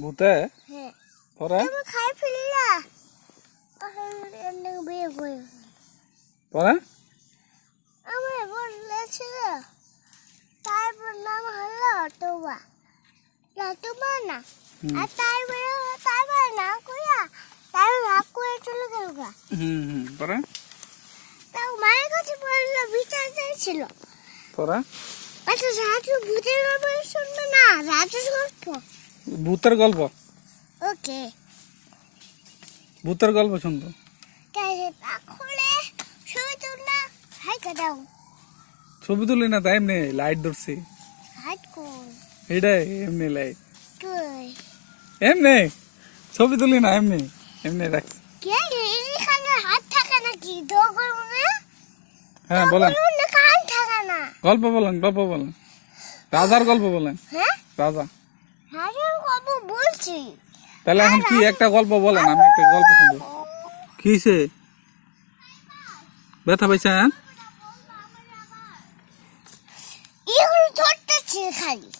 ভূতে হ্যাঁ পরে তুমি খাই ফেললা পরে আমার বলেছিল তারপর নাম হলো টোবা টোবা না আর তারপর না কইয়া তার ভাগ করে চলে গেল গা পরে তাও মায়ের কাছে বললো বিচার চাইছিল পরে আচ্ছা রাজু ভূতের গল্প শুনবে না রাজুর গল্প ভূতের গল্প ওকে ভূতের গল্প শুনবো তাহলে ছবি তুল না হাইকা দাও ছবি তুলি না তাই এমনি লাইট ধরছি হাইট কোন এটাই এমনি লাইট কই এমনি ছবি তুলি না এমনি এমনি রাখছি কে এখানে হাত থাকে নাকি দোগর না হ্যাঁ বলেন না কান থাকে না গল্প বলেন রাজার গল্প বলেন হ্যাঁ রাজা রাজুর গল্প বলছি তাহলে এখন কি একটা গল্প বলেন আমি একটা গল্প শুনবো কিসে ব্যথা পাইছেন এগুলো ধরতেছে খালি